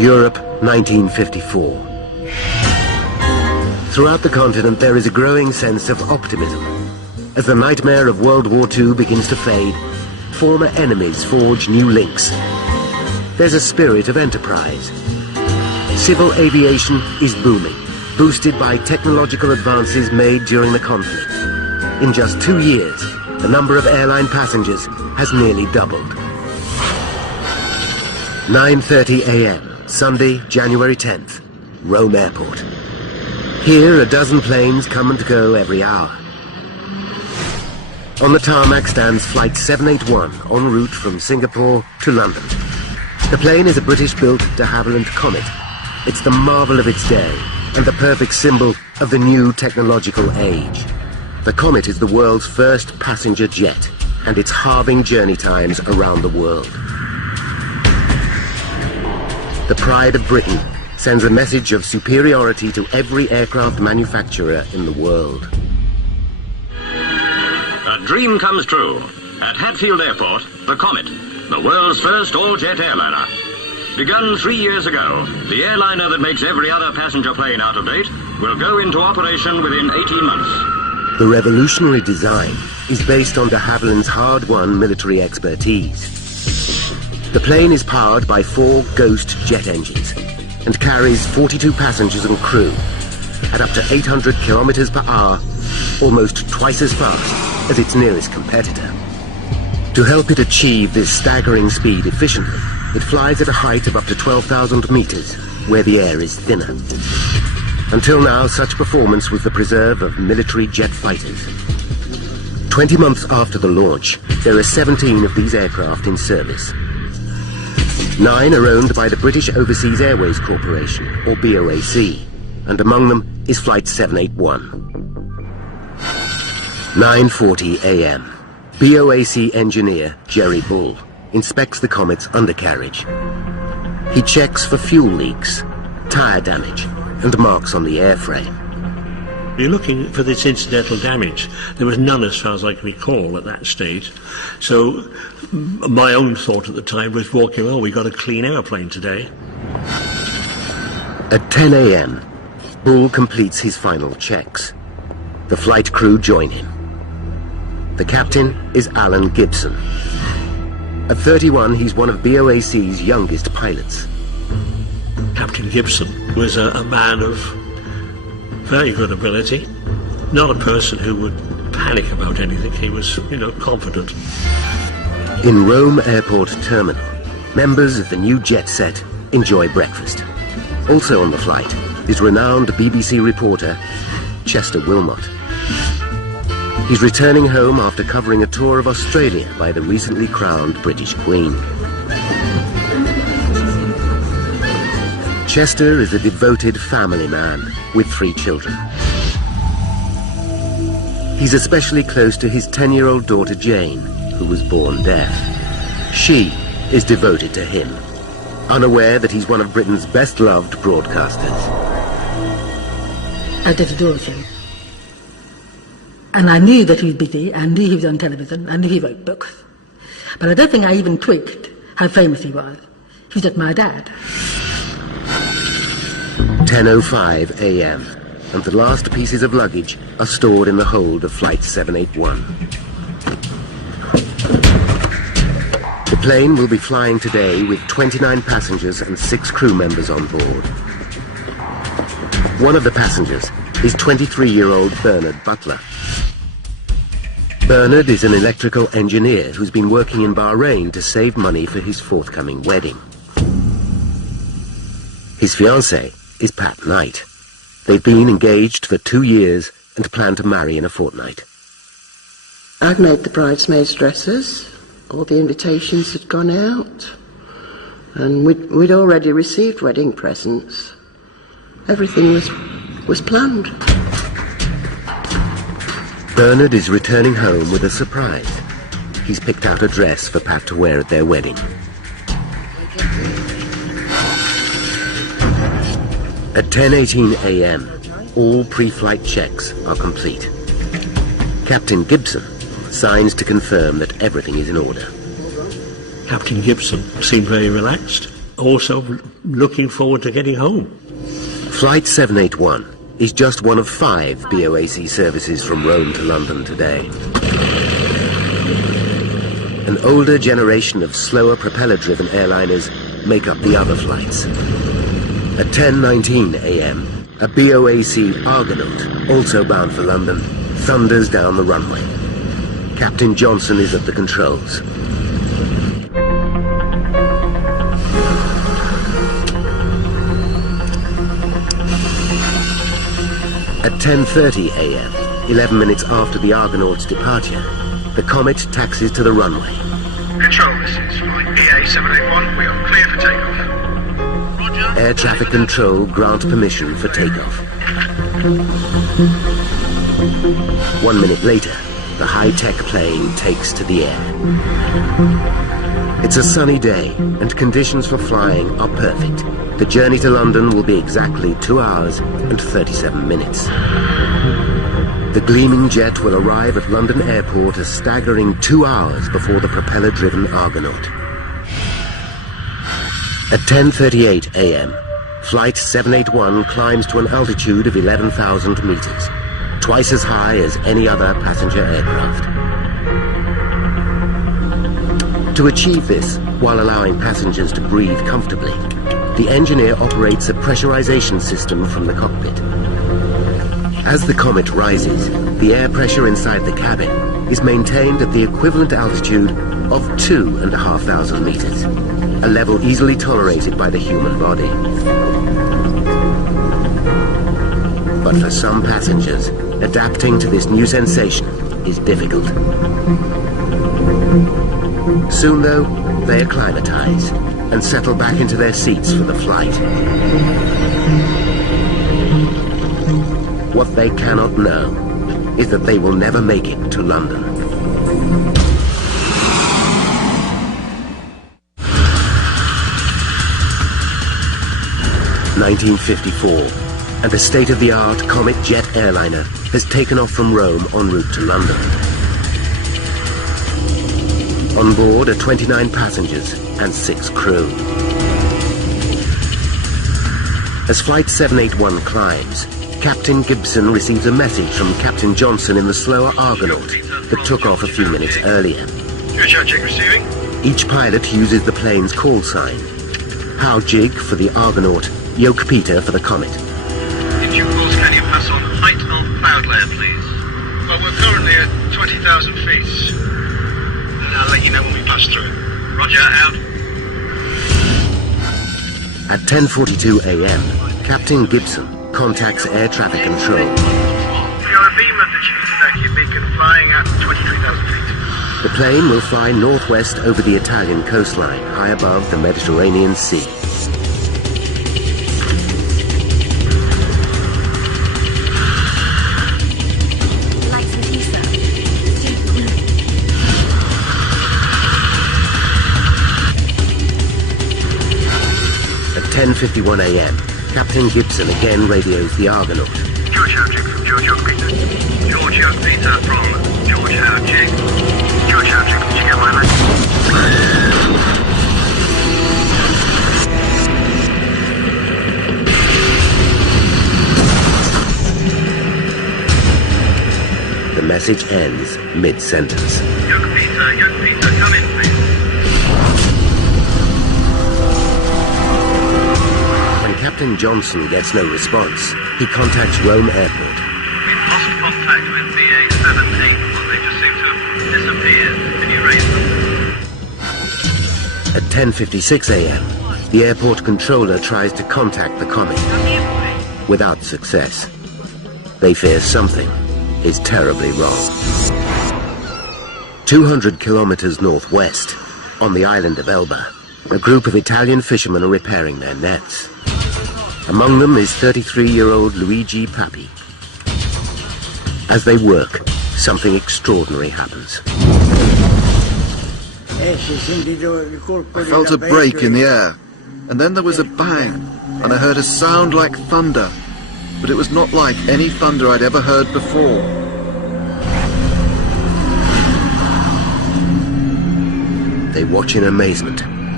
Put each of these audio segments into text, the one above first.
Europe, 1954. Throughout the continent there is a growing sense of optimism. As the nightmare of World War II begins to fade, former enemies forge new links. There's a spirit of enterprise. Civil aviation is booming, boosted by technological advances made during the conflict. In just 2 years, the number of airline passengers has nearly doubled. 9:30 a.m., Sunday, January 10th, Rome Airport. Here, a dozen planes come and go every hour. On the tarmac stands Flight 781, en route from Singapore to London. The plane is a British-built de Havilland Comet. It's the marvel of its day, and the perfect symbol of the new technological age. The Comet is the world's first passenger jet, and it's halving journey times around the world. The pride of Britain sends a message of superiority to every aircraft manufacturer in the world. A dream comes true. At Hatfield Airport, the Comet, the world's first all-jet airliner. Begun 3 years ago, the airliner that makes every other passenger plane out of date will go into operation within 18 months. The revolutionary design is based on de Havilland's hard-won military expertise. The plane is powered by 4 Ghost jet engines and carries 42 passengers and crew at up to 800 kilometers per hour, almost twice as fast as its nearest competitor. To help it achieve this staggering speed efficiently, it flies at a height of up to 12,000 meters, where the air is thinner. Until now, such performance was the preserve of military jet fighters. 20 months after the launch, there are 17 of these aircraft in service. 9 are owned by the British Overseas Airways Corporation, or BOAC, and among them is Flight 781. 9:40 a.m. BOAC engineer Jerry Bull inspects the Comet's undercarriage. He checks for fuel leaks, tyre damage, and marks on the airframe. You're looking for this incidental damage. There was none as far as I can recall at that stage. So my own thought at the time was walking, oh, we got a clean airplane today. At 10 a.m., Bull completes his final checks. The flight crew join him. The captain is Alan Gibson. At 31, he's one of BOAC's youngest pilots. Captain Gibson was a man of very good ability, not a person who would panic about anything. He was, confident. In Rome Airport Terminal, members of the new jet set enjoy breakfast. Also on the flight is renowned BBC reporter Chester Wilmot. He's returning home after covering a tour of Australia by the recently crowned British Queen. Chester is a devoted family man with 3 children. He's especially close to his 10-year-old daughter Jane, who was born deaf. She is devoted to him, unaware that he's one of Britain's best-loved broadcasters. I just adored him. And I knew that he was busy, I knew he was on television, I knew he wrote books. But I don't think I even twigged how famous he was. He was just my dad. 10:05 a.m. and the last pieces of luggage are stored in the hold of Flight 781. The plane will be flying today with 29 passengers and 6 crew members on board. One of the passengers is 23-year-old Bernard Butler. Bernard is an electrical engineer who's been working in Bahrain to save money for his forthcoming wedding. His fiancée is Pat Knight. They've been engaged for 2 years and plan to marry in a fortnight. I'd made the bridesmaids' dresses. All the invitations had gone out. And we'd already received wedding presents. Everything was planned. Bernard is returning home with a surprise. He's picked out a dress for Pat to wear at their wedding. At 10:18 a.m., all pre-flight checks are complete. Captain Gibson signs to confirm that everything is in order. Captain Gibson seemed very relaxed. also looking forward to getting home. Flight 781 is just one of 5 BOAC services from Rome to London today. An older generation of slower propeller-driven airliners make up the other flights. At 10:19 a.m., a BOAC Argonaut, also bound for London, thunders down the runway. Captain Johnson is at the controls. At 10:30 a.m., 11 minutes after the Argonaut's departure, the Comet taxis to the runway. Control, this is flight EA781. We are clear for takeoff. Roger. Air traffic control grants permission for takeoff. 1 minute later, the high-tech plane takes to the air. It's a sunny day, and conditions for flying are perfect. The journey to London will be exactly 2 hours and 37 minutes. The gleaming jet will arrive at London Airport a staggering 2 hours before the propeller-driven Argonaut. At 10:38 a.m., Flight 781 climbs to an altitude of 11,000 meters, twice as high as any other passenger aircraft. To achieve this, while allowing passengers to breathe comfortably, the engineer operates a pressurization system from the cockpit. As the Comet rises, the air pressure inside the cabin is maintained at the equivalent altitude of 2,500 meters, a level easily tolerated by the human body. But for some passengers, adapting to this new sensation is difficult. Soon, though, they acclimatize and settle back into their seats for the flight. What they cannot know is that they will never make it to London. (1954), and a state-of-the-art Comet jet airliner has taken off from Rome en route to London. On board are 29 passengers and 6 crew. As Flight 781 climbs, Captain Gibson receives a message from Captain Johnson in the slower Argonaut that took off a few minutes earlier. Check receiving. Each pilot uses the plane's call sign. How Jig for the Argonaut, Yoke Peter for the Comet. In due course, can you pass on height of cloud layer, please? Well, we're currently at 20,000 feet. And I'll let you know when we pass through. Roger, out. At 10:42 a.m., Captain Gibson contacts air traffic control. We are a beam of the Cettavecchia beacon flying at 23,000 feet. The plane will fly northwest over the Italian coastline, high above the Mediterranean Sea. At 10:51 a.m., Captain Gibson again radios the Argonaut. George Howard from George Howard Peter. George Howard Peter from George Howard Jig. George Howard Jig, did you get my message? The message ends mid-sentence. Yoke Peter, come in, please. When Captain Johnson gets no response, he contacts Rome Airport. We've lost contact with BA78, but they just seem to have disappeared. Can you raise them? At 10:56 a.m., the airport controller tries to contact the Comet. Without success. They fear something is terribly wrong. 200 kilometers northwest, on the island of Elba, a group of Italian fishermen are repairing their nets. Among them is 33-year-old Luigi Papi. As they work, something extraordinary happens. I felt a break in the air, and then there was a bang, and I heard a sound like thunder, but it was not like any thunder I'd ever heard before. They watch in amazement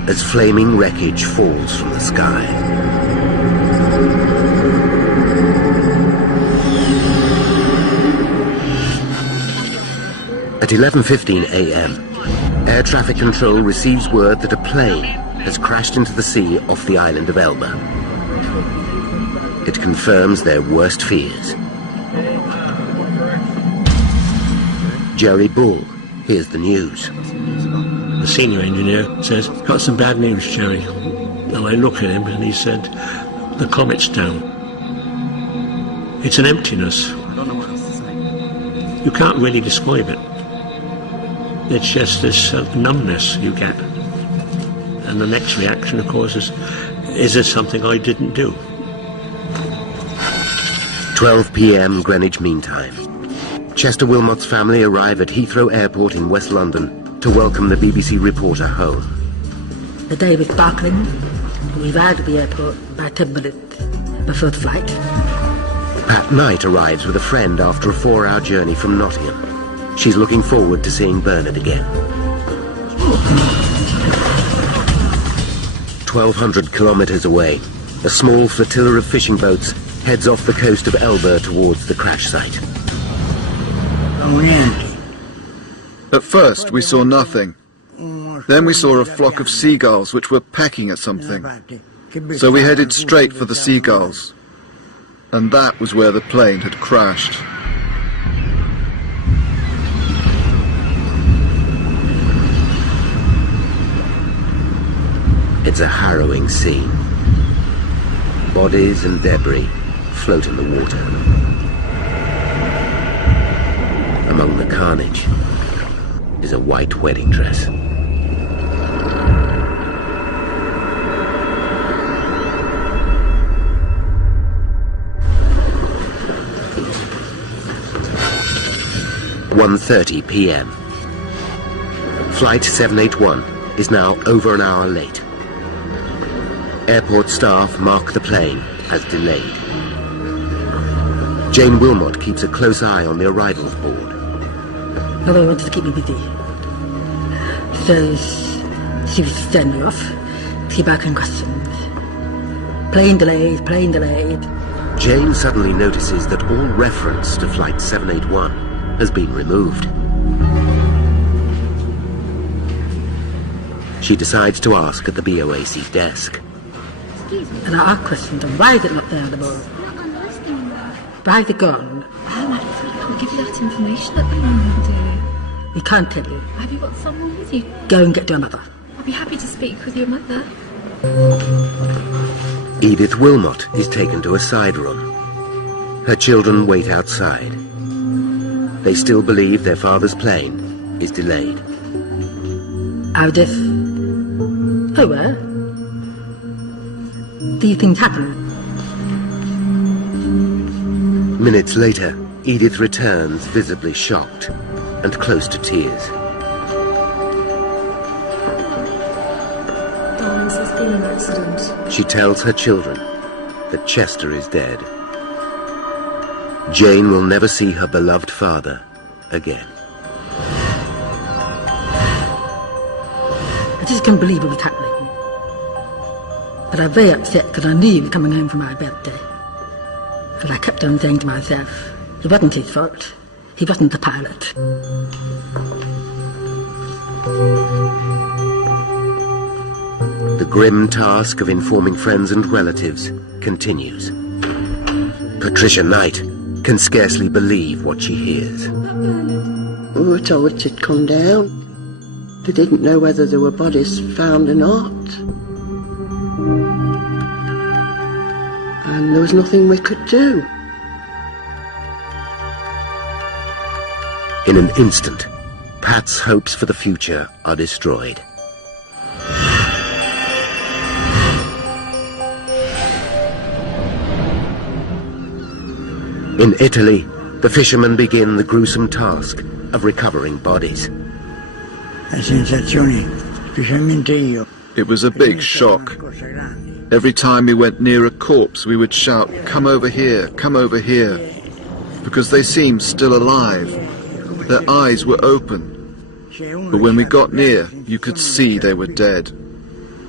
as flaming wreckage falls from the sky. At 11:15 a.m., air traffic control receives word that a plane has crashed into the sea off the island of Elba. It confirms their worst fears. Jerry Bull hears the news. The senior engineer says, "Got some bad news, Jerry." And I look at him and he said, "The Comet's down." It's an emptiness. You can't really describe it. It's just this numbness you get. And the next reaction, of course, is there something I didn't do? 12 p.m. Greenwich Mean Time. Chester Wilmot's family arrive at Heathrow Airport in West London to welcome the BBC reporter home. The day was sparkling. We arrived at the airport by 10 minutes before the flight. Pat Knight arrives with a friend after a 4-hour journey from Nottingham. She's looking forward to seeing Bernard again. 1,200 kilometres away, a small flotilla of fishing boats heads off the coast of Elba towards the crash site. At first, we saw nothing. Then we saw a flock of seagulls which were pecking at something. So we headed straight for the seagulls. And that was where the plane had crashed. It's a harrowing scene. Bodies and debris float in the water. Among the carnage is a white wedding dress. (1:30 p.m.) Flight 781 is now over an hour late. Airport staff mark the plane as delayed. Jane Wilmot keeps a close eye on the arrivals board. Nobody wanted to keep me busy. So she was sending me off. Keep asking questions. Plane delayed, plane delayed. Jane suddenly notices that all reference to Flight 781 has been removed. She decides to ask at the BOAC desk. And I asked questions on why is it not there on the board? Why is it gone? I can't give you that information at the moment, dear. We can't tell you. Have you got someone with you? Go and get your mother. I'll be happy to speak with your mother. Edith Wilmot is taken to a side room. Her children wait outside. They still believe their father's plane is delayed. I was just... Oh, well. These things happen. Minutes later, Edith returns visibly shocked and close to tears. Darlings, there's been an accident. She tells her children that Chester is dead. Jane will never see her beloved father again. I just couldn't believe it was happening. But I was very upset because I knew he was coming home for my birthday. And I kept on saying to myself, it wasn't his fault. He wasn't the pilot. The grim task of informing friends and relatives continues. Patricia Knight can scarcely believe what she hears. We were told it had come down. They didn't know whether there were bodies found or not. And there was nothing we could do. In an instant, Pat's hopes for the future are destroyed. In Italy, the fishermen begin the gruesome task of recovering bodies. It was a big shock. Every time we went near a corpse, we would shout, "Come over here, come over here," because they seemed still alive. Their eyes were open. But when we got near, you could see they were dead.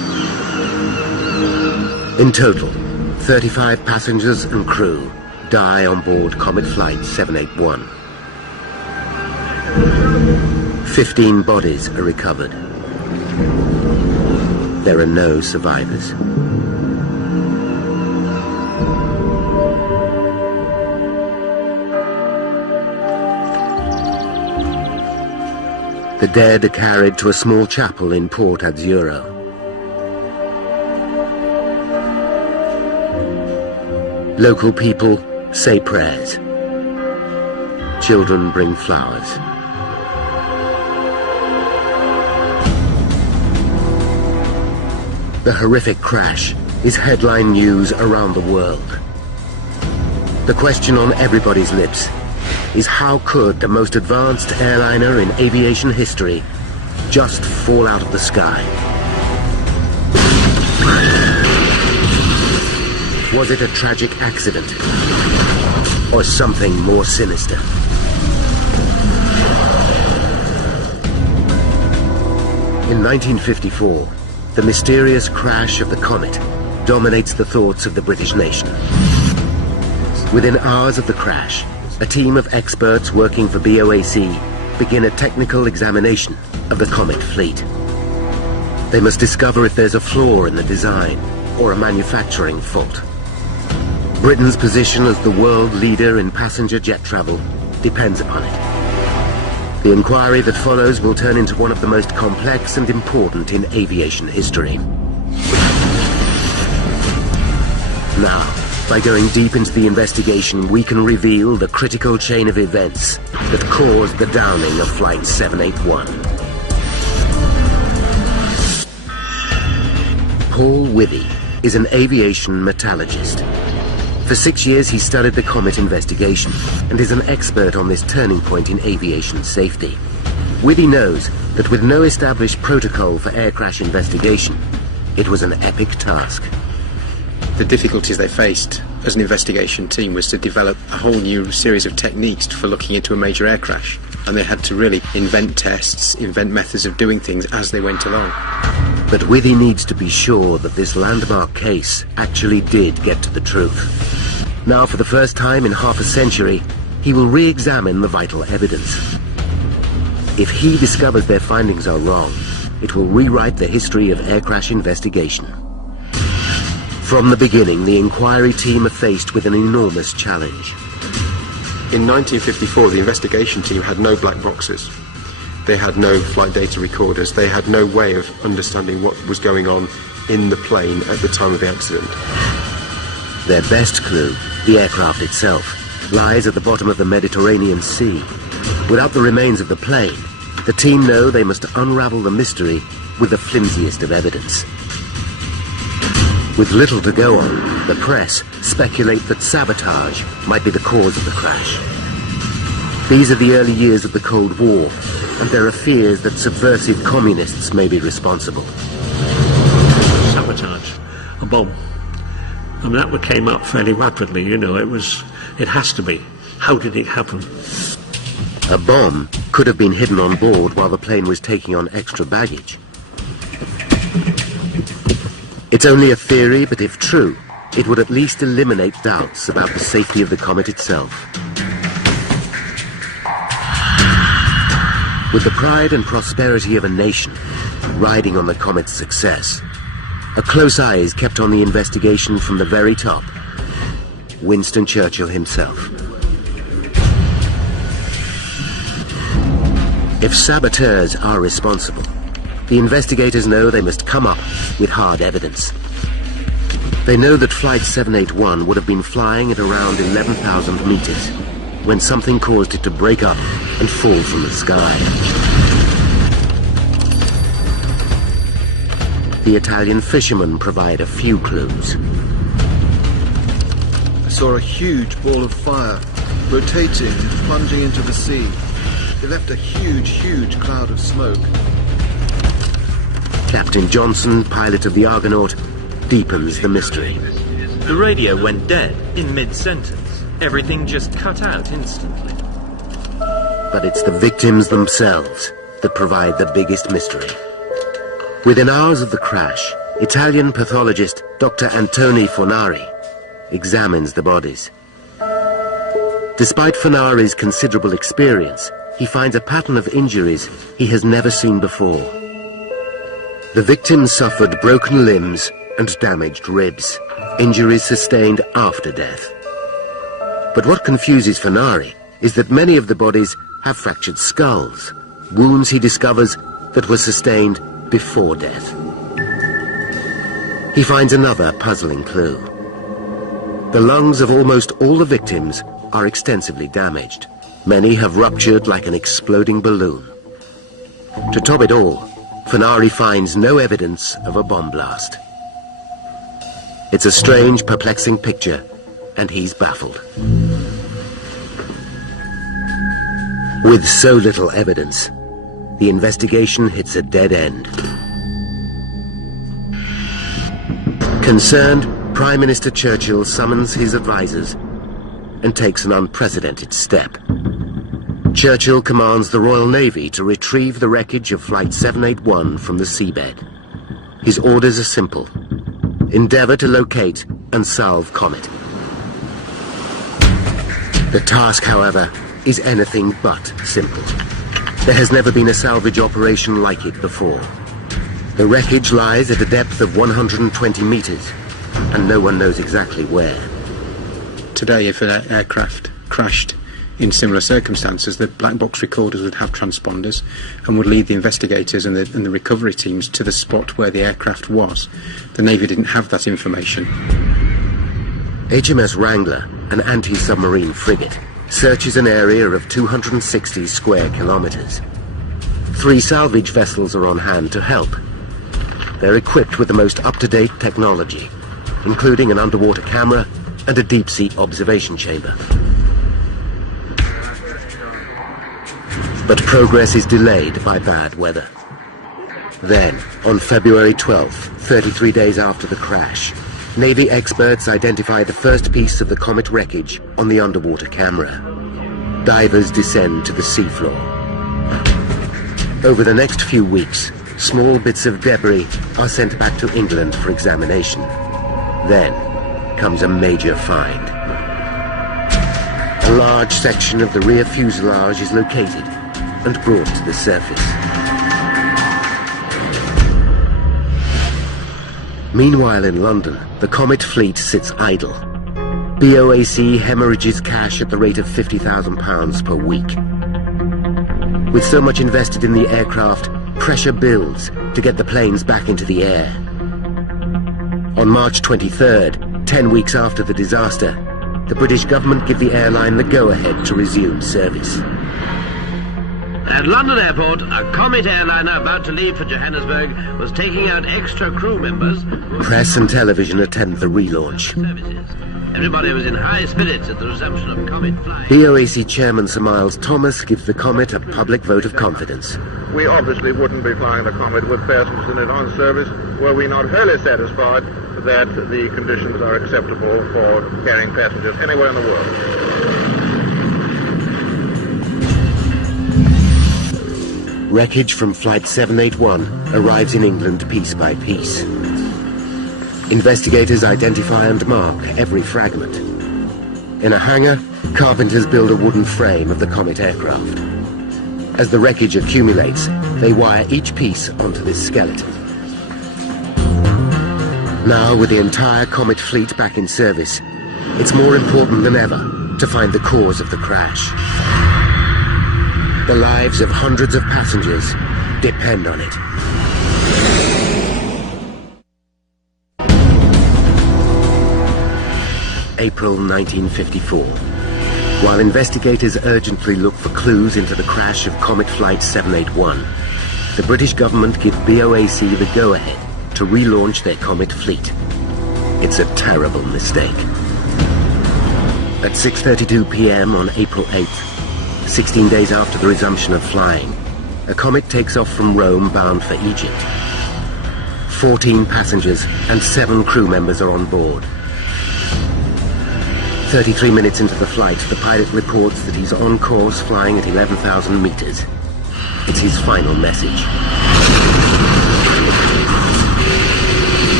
In total, 35 passengers and crew die on board Comet Flight 781. 15 bodies are recovered. There are no survivors. The dead are carried to a small chapel in Port Azzurro. Local people say prayers. Children bring flowers. The horrific crash is headline news around the world. The question on everybody's lips is how could the most advanced airliner in aviation history just fall out of the sky? Was it a tragic accident or something more sinister? In 1954, the mysterious crash of the Comet dominates the thoughts of the British nation. Within hours of the crash, a team of experts working for BOAC begin a technical examination of the Comet fleet. They must discover if there's a flaw in the design or a manufacturing fault. Britain's position as the world leader in passenger jet travel depends upon it. The inquiry that follows will turn into one of the most complex and important in aviation history. Now, by going deep into the investigation, we can reveal the critical chain of events that caused the downing of Flight 781. Paul Withy is an aviation metallurgist. For 6 years he studied the Comet investigation and is an expert on this turning point in aviation safety. Withy knows that with no established protocol for air crash investigation, it was an epic task. The difficulties they faced as an investigation team was to develop a whole new series of techniques for looking into a major air crash. And they had to really invent tests, invent methods of doing things as they went along. But Withy needs to be sure that this landmark case actually did get to the truth. Now, for the first time in half a century, he will re-examine the vital evidence. If he discovers their findings are wrong, it will rewrite the history of air crash investigation. From the beginning, the inquiry team are faced with an enormous challenge. In 1954, the investigation team had no black boxes. They had no flight data recorders. They had no way of understanding what was going on in the plane at the time of the accident. Their best clue, the aircraft itself, lies at the bottom of the Mediterranean Sea. Without the remains of the plane, the team know they must unravel the mystery with the flimsiest of evidence. With little to go on, the press speculate that sabotage might be the cause of the crash. These are the early years of the Cold War, and there are fears that subversive communists may be responsible. Sabotage, a bomb. I mean, that came up fairly rapidly, you know, it has to be. How did it happen? A bomb could have been hidden on board while the plane was taking on extra baggage. It's only a theory, but if true, it would at least eliminate doubts about the safety of the Comet itself. With the pride and prosperity of a nation riding on the Comet's success, a close eye is kept on the investigation from the very top. Winston Churchill himself. If saboteurs are responsible, the investigators know they must come up with hard evidence. They know that Flight 781 would have been flying at around 11,000 meters when something caused it to break up and fall from the sky. The Italian fishermen provide a few clues. I saw a huge ball of fire rotating and plunging into the sea. It left a huge cloud of smoke. Captain Johnson, pilot of the Argonaut, deepens the mystery. The radio went dead in mid-sentence. Everything just cut out instantly. But it's the victims themselves that provide the biggest mystery. Within hours of the crash, Italian pathologist Dr. Antoni Fornari examines the bodies. Despite Fornari's considerable experience, he finds a pattern of injuries he has never seen before. The victims suffered broken limbs and damaged ribs, injuries sustained after death. But what confuses Fornari is that many of the bodies have fractured skulls, wounds he discovers that were sustained before death. He finds another puzzling clue. The lungs of almost all the victims are extensively damaged. Many have ruptured like an exploding balloon. To top it all, Fornari finds no evidence of a bomb blast. It's a strange, perplexing picture, and he's baffled. With so little evidence, the investigation hits a dead end. Concerned, Prime Minister Churchill summons his advisors and takes an unprecedented step. Churchill commands the Royal Navy to retrieve the wreckage of Flight 781 from the seabed. His orders are simple. Endeavour to locate and salve Comet. The task, however, is anything but simple. There has never been a salvage operation like it before. The wreckage lies at a depth of 120 meters, and no one knows exactly where. Today, if an aircraft crashed in similar circumstances, the black box recorders would have transponders and would lead the investigators and the recovery teams to the spot where the aircraft was. The Navy didn't have that information. HMS Wrangler, an anti-submarine frigate, searches an area of 260 square kilometers. 3 salvage vessels are on hand to help. They're equipped with the most up-to-date technology, including an underwater camera and a deep-sea observation chamber. But progress is delayed by bad weather. Then, on February 12th, 33 days after the crash, Navy experts identify the first piece of the Comet wreckage on the underwater camera. Divers descend to the seafloor. Over the next few weeks, small bits of debris are sent back to England for examination. Then comes a major find. A large section of the rear fuselage is located and brought to the surface. Meanwhile in London, the Comet fleet sits idle. BOAC hemorrhages cash at the rate of £50,000 per week. With so much invested in the aircraft, pressure builds to get the planes back into the air. On March 23rd, 10 weeks after the disaster, the British government give the airline the go-ahead to resume service. At London Airport, a Comet airliner about to leave for Johannesburg was taking out extra crew members. Press and television attempt the relaunch. Everybody was in high spirits at the resumption of Comet flying. BOAC Chairman Sir Miles Thomas gives the Comet a public vote of confidence. We obviously wouldn't be flying the Comet with passengers in it on service were we not wholly satisfied that the conditions are acceptable for carrying passengers anywhere in the world. Wreckage from Flight 781 arrives in England piece by piece. Investigators identify and mark every fragment. In a hangar, carpenters build a wooden frame of the Comet aircraft. As the wreckage accumulates, they wire each piece onto this skeleton. Now, with the entire Comet fleet back in service, it's more important than ever to find the cause of the crash. The lives of hundreds of passengers depend on it. April 1954. While investigators urgently look for clues into the crash of Comet Flight 781, the British government give BOAC the go-ahead to relaunch their Comet fleet. It's a terrible mistake. At 6:32 p.m. on April 8th, 16 days after the resumption of flying, a Comet takes off from Rome bound for Egypt. 14 passengers and 7 crew members are on board. 33 minutes into the flight, the pilot reports that he's on course flying at 11,000 meters. It's his final message.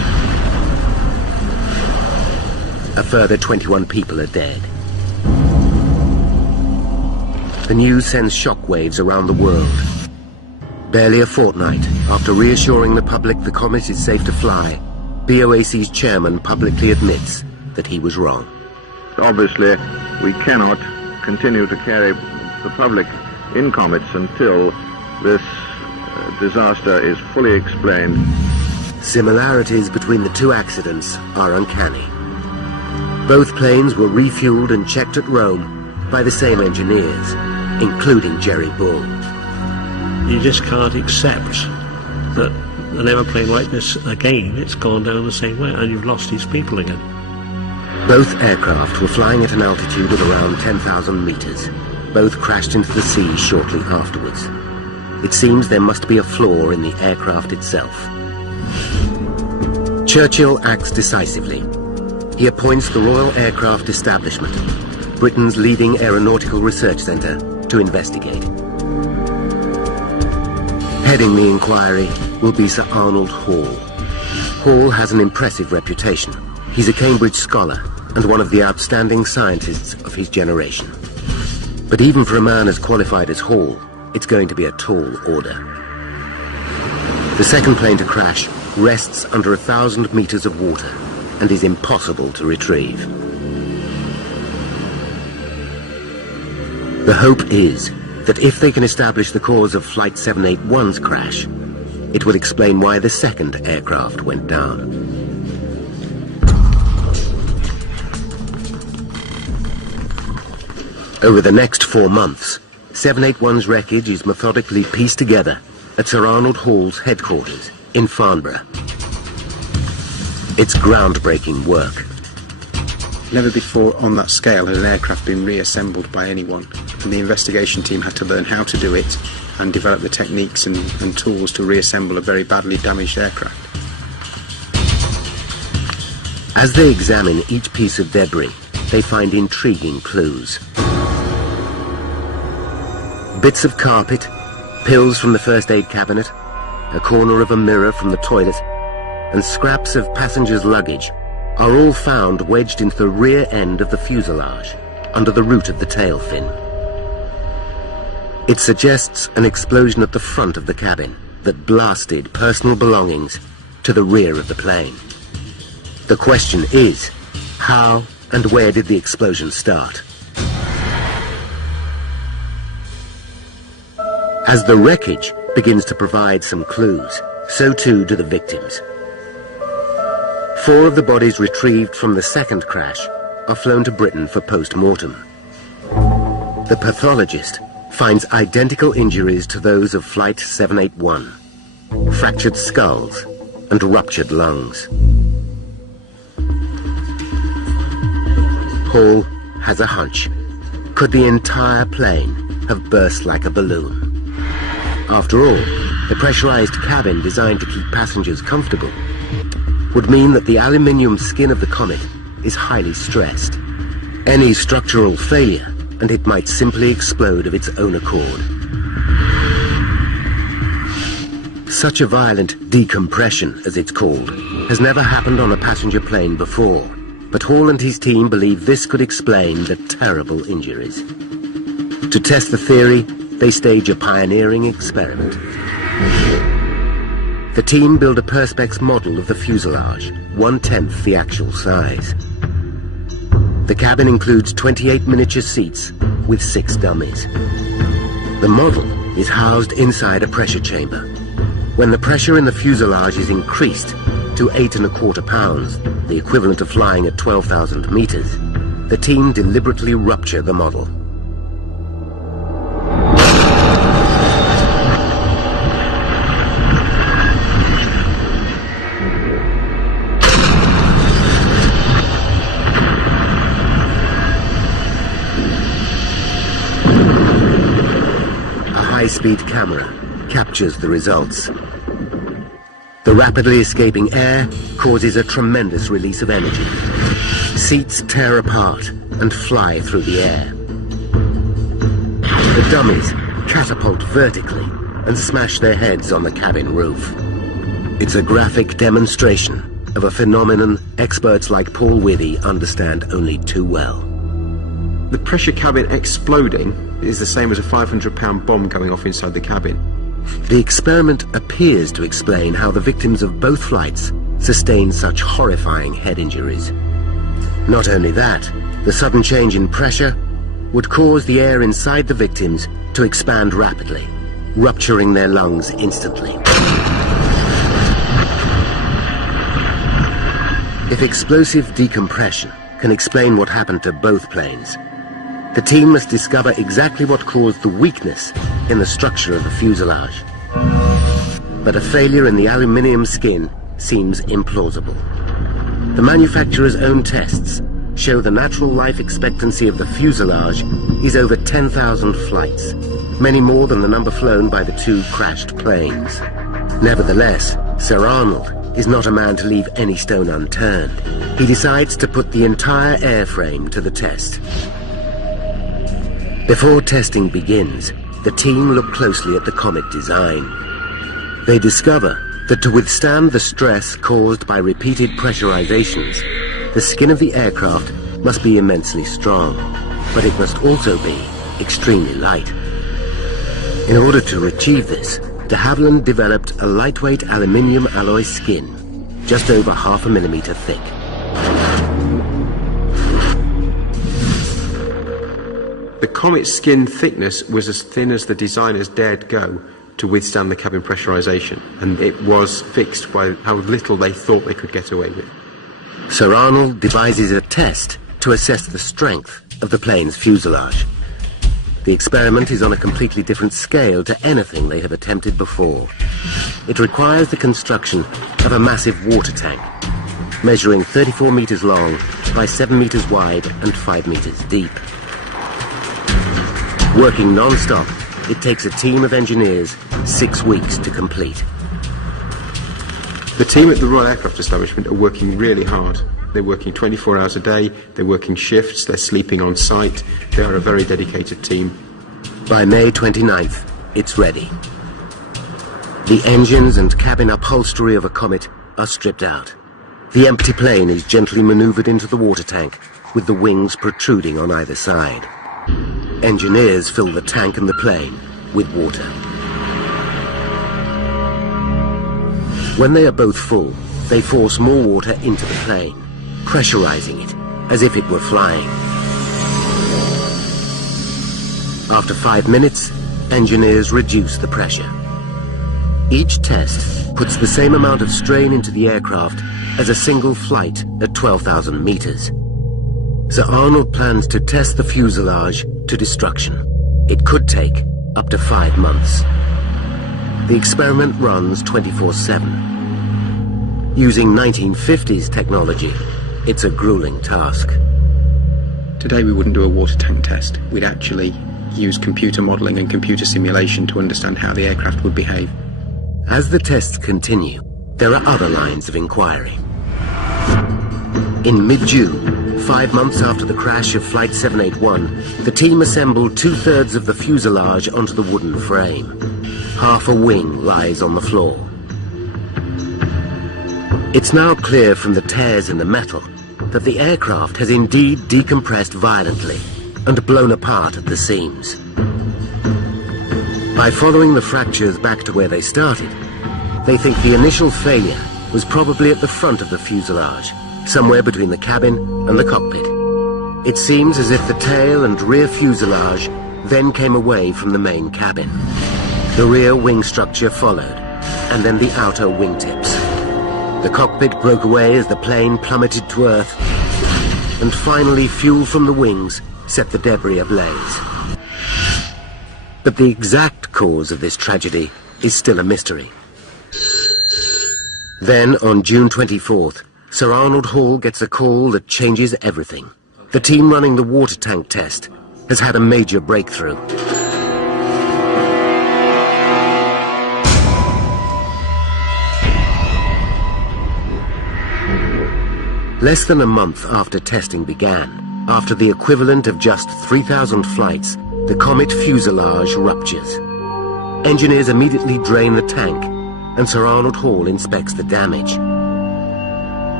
A further 21 people are dead. The news sends shockwaves around the world. Barely a fortnight after reassuring the public the Comet is safe to fly, BOAC's chairman publicly admits that he was wrong. Obviously, we cannot continue to carry the public in comets until this disaster is fully explained. Similarities between the two accidents are uncanny. Both planes were refueled and checked at Rome by the same engineers, including Jerry Bull. You just can't accept that an aeroplane like this again, it's gone down the same way and you've lost these people again. Both aircraft were flying at an altitude of around 10,000 meters. Both crashed into the sea shortly afterwards. It seems there must be a flaw in the aircraft itself. Churchill acts decisively. He appoints the Royal Aircraft Establishment, Britain's leading aeronautical research centre, to investigate. Heading the inquiry will be Sir Arnold Hall. Hall has an impressive reputation. He's a Cambridge scholar and one of the outstanding scientists of his generation. But even for a man as qualified as Hall, it's going to be a tall order. The second plane to crash rests under 1,000 meters of water and is impossible to retrieve. The hope is that if they can establish the cause of Flight 781's crash, it will explain why the second aircraft went down. Over the next 4 months, 781's wreckage is methodically pieced together at Sir Arnold Hall's headquarters in Farnborough. It's groundbreaking work. Never before on that scale had an aircraft been reassembled by anyone, and the investigation team had to learn how to do it and develop the techniques and tools to reassemble a very badly damaged aircraft. As they examine each piece of debris, they find intriguing clues. Bits of carpet, pills from the first aid cabinet, a corner of a mirror from the toilet, and scraps of passengers' luggage are all found wedged into the rear end of the fuselage, under the root of the tail fin. It suggests an explosion at the front of the cabin that blasted personal belongings to the rear of the plane. The question is, how and where did the explosion start? As the wreckage begins to provide some clues, so too do the victims. 4 of the bodies retrieved from the second crash are flown to Britain for post-mortem. The pathologist finds identical injuries to those of Flight 781, fractured skulls and ruptured lungs. Hall has a hunch. Could the entire plane have burst like a balloon? After all, the pressurized cabin designed to keep passengers comfortable would mean that the aluminium skin of the Comet is highly stressed. Any structural failure, and it might simply explode of its own accord. Such a violent decompression, as it's called, has never happened on a passenger plane before, but Hall and his team believe this could explain the terrible injuries. To test the theory, they stage a pioneering experiment. The team build a Perspex model of the fuselage, 1/10 the actual size. The cabin includes 28 miniature seats with 6 dummies. The model is housed inside a pressure chamber. When the pressure in the fuselage is increased to 8¼ pounds, the equivalent of flying at 12,000 meters, the team deliberately rupture the model. High-speed camera captures the results. The rapidly escaping air causes a tremendous release of energy. Seats tear apart and fly through the air. The dummies catapult vertically and smash their heads on the cabin roof. It's a graphic demonstration of a phenomenon experts like Paul Withy understand only too well. The pressure cabin exploding is the same as a 500-pound bomb going off inside the cabin. The experiment appears to explain how the victims of both flights sustained such horrifying head injuries. Not only that, the sudden change in pressure would cause the air inside the victims to expand rapidly, rupturing their lungs instantly. If explosive decompression can explain what happened to both planes, the team must discover exactly what caused the weakness in the structure of the fuselage. But a failure in the aluminium skin seems implausible. The manufacturer's own tests show the natural life expectancy of the fuselage is over 10,000 flights, many more than the number flown by the two crashed planes. Nevertheless, Sir Arnold is not a man to leave any stone unturned. He decides to put the entire airframe to the test. Before testing begins, the team look closely at the Comet design. They discover that to withstand the stress caused by repeated pressurizations, the skin of the aircraft must be immensely strong, but it must also be extremely light. In order to achieve this, de Havilland developed a lightweight aluminium alloy skin, just over 0.5 millimeter thick. The Comet's skin thickness was as thin as the designers dared go to withstand the cabin pressurization, and it was fixed by how little they thought they could get away with. Sir Arnold devises a test to assess the strength of the plane's fuselage. The experiment is on a completely different scale to anything they have attempted before. It requires the construction of a massive water tank, measuring 34 meters long by 7 meters wide and 5 meters deep. Working non-stop, it takes a team of engineers 6 weeks to complete. The team at the Royal Aircraft Establishment are working really hard. They're working 24 hours a day, they're working shifts, they're sleeping on site. They are a very dedicated team. By May 29th, it's ready. The engines and cabin upholstery of a Comet are stripped out. The empty plane is gently maneuvered into the water tank, with the wings protruding on either side. Engineers fill the tank and the plane with water. When they are both full, they force more water into the plane, pressurizing it as if it were flying. After 5 minutes, engineers reduce the pressure. Each test puts the same amount of strain into the aircraft as a single flight at 12,000 meters. Sir Arnold plans to test the fuselage to destruction. It could take up to 5 months. The experiment runs 24/7. Using 1950s technology, it's a grueling task. Today we wouldn't do a water tank test. We'd actually use computer modelling and computer simulation to understand how the aircraft would behave. As the tests continue, there are other lines of inquiry. In mid-June, 5 months after the crash of Flight 781, the team assembled 2/3 of the fuselage onto the wooden frame. Half a wing lies on the floor. It's now clear from the tears in the metal that the aircraft has indeed decompressed violently and blown apart at the seams. By following the fractures back to where they started, they think the initial failure was probably at the front of the fuselage, somewhere between the cabin and the cockpit. It seems as if the tail and rear fuselage then came away from the main cabin. The rear wing structure followed, and then the outer wingtips. The cockpit broke away as the plane plummeted to Earth, and finally fuel from the wings set the debris ablaze. But the exact cause of this tragedy is still a mystery. Then, on June 24th, Sir Arnold Hall gets a call that changes everything. The team running the water tank test has had a major breakthrough. Less than a month after testing began, after the equivalent of just 3,000 flights, the Comet fuselage ruptures. Engineers immediately drain the tank, and Sir Arnold Hall inspects the damage.